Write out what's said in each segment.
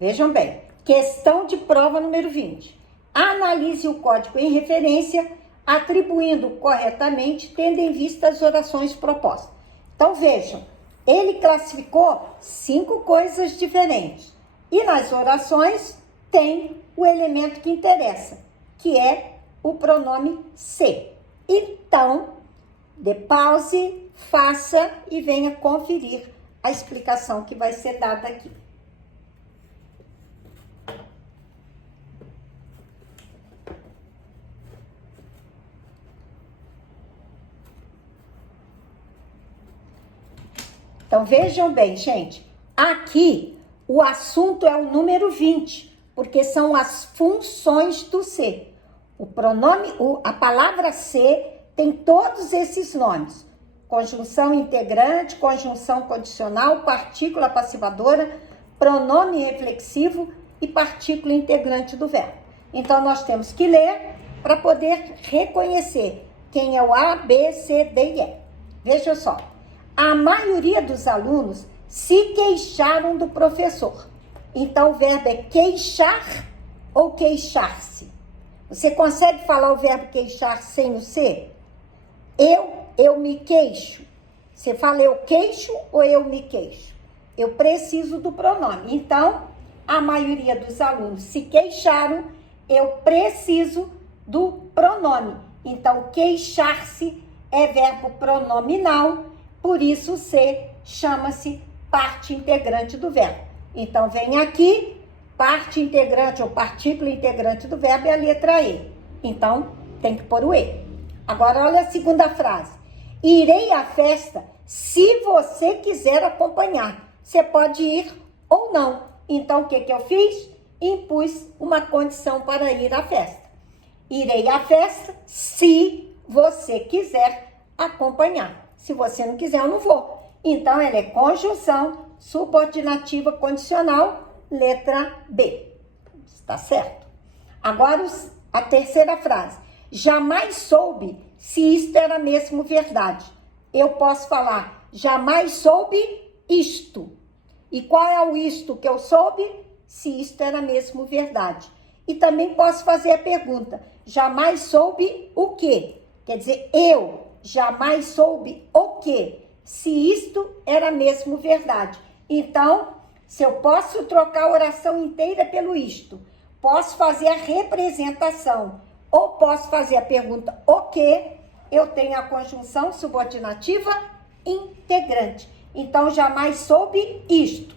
Vejam bem, questão de prova número 20. Analise o código em referência, atribuindo corretamente, tendo em vista as orações propostas. Então, vejam, ele classificou 5 coisas diferentes. E nas orações tem o elemento que interessa, que é o pronome se. Então, dê pause, faça e venha conferir a explicação que vai ser dada aqui. Então, vejam bem, gente, aqui o assunto é o número 20, porque são as funções do ser. O pronome, a palavra ser tem todos esses nomes. Conjunção integrante, conjunção condicional, partícula passivadora, pronome reflexivo e partícula integrante do verbo. Então, nós temos que ler para poder reconhecer quem é o A, B, C, D e E. Veja só. A maioria dos alunos se queixaram do professor. Então, o verbo é queixar ou queixar-se? Você consegue falar o verbo queixar sem o ser? Eu me queixo. Você fala eu queixo ou eu me queixo? Eu preciso do pronome. Então, a maioria dos alunos se queixaram, eu preciso do pronome. Então, queixar-se é verbo pronominal, por isso, ser chama-se parte integrante do verbo. Então, vem aqui, parte integrante ou partícula integrante do verbo é a letra E. Então, tem que pôr o E. Agora, olha a segunda frase. Irei à festa se você quiser acompanhar. Você pode ir ou não. Então, o que eu fiz? Impus uma condição para ir à festa. Irei à festa se você quiser acompanhar. Se você não quiser, eu não vou. Então, ela é conjunção subordinativa condicional, letra B. Está certo? Agora, a terceira frase. Jamais soube se isto era mesmo verdade. Eu posso falar, jamais soube isto. E qual é o isto que eu soube? Se isto era mesmo verdade. E também posso fazer a pergunta, jamais soube o quê? Quer dizer, eu jamais soube o quê? Se isto era mesmo verdade. Então, se eu posso trocar a oração inteira pelo isto, posso fazer a representação, ou posso fazer a pergunta o quê? Eu tenho a conjunção subordinativa integrante. Então, jamais soube isto.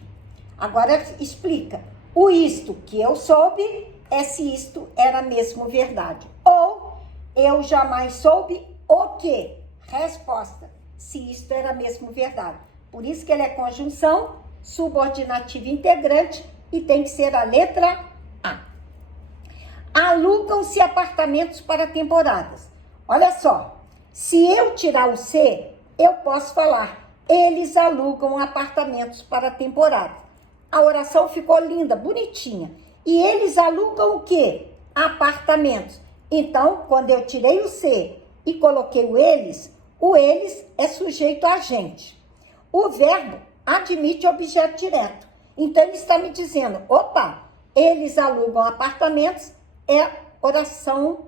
Agora, explica. O isto que eu soube é se isto era mesmo verdade. Ou, eu jamais soube o quê? Resposta, se isto era mesmo verdade. Por isso que ele é conjunção subordinativa integrante e tem que ser a letra A. Alugam-se apartamentos para temporadas. Olha só, se eu tirar o C, eu posso falar, eles alugam apartamentos para temporada. A oração ficou linda, bonitinha. E eles alugam o quê? Apartamentos. Então, quando eu tirei o C e coloquei o eles é sujeito a agente. O verbo admite objeto direto. Então, ele está me dizendo, opa, eles alugam apartamentos, é oração,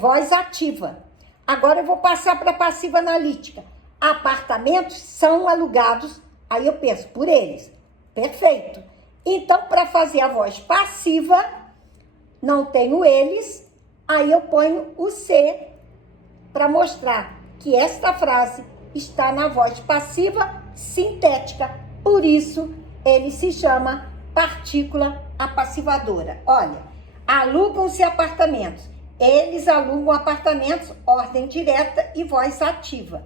voz ativa. Agora eu vou passar para a passiva analítica. Apartamentos são alugados, aí eu penso, por eles. Perfeito. Então, para fazer a voz passiva, não tenho eles, aí eu ponho o C para mostrar que esta frase está na voz passiva sintética. Por isso, ele se chama partícula apassivadora. Olha, alugam-se apartamentos. Eles alugam apartamentos, ordem direta e voz ativa.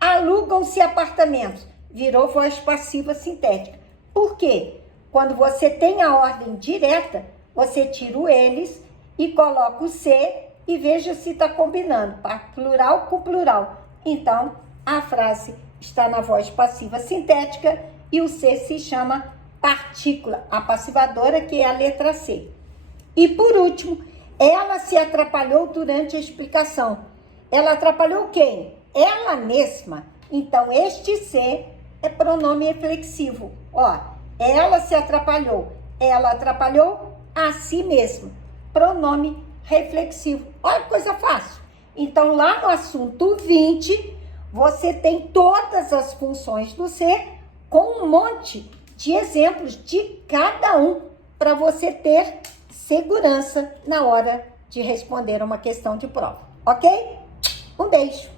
Alugam-se apartamentos, virou voz passiva sintética. Por quê? Quando você tem a ordem direta, você tira o eles e coloca o C e veja se está combinando, plural com plural. Então, a frase está na voz passiva sintética e o C se chama partícula apassivadora, que é a letra C. E por último, ela se atrapalhou durante a explicação. Ela atrapalhou quem? Ela mesma. Então, este C é pronome reflexivo. Ó, Ela se atrapalhou. Ela atrapalhou a si mesma. Pronome reflexivo. Olha que coisa fácil. Então, lá no assunto 20, você tem todas as funções do ser com um monte de exemplos de cada um para você ter segurança na hora de responder uma questão de prova. Ok? Um beijo!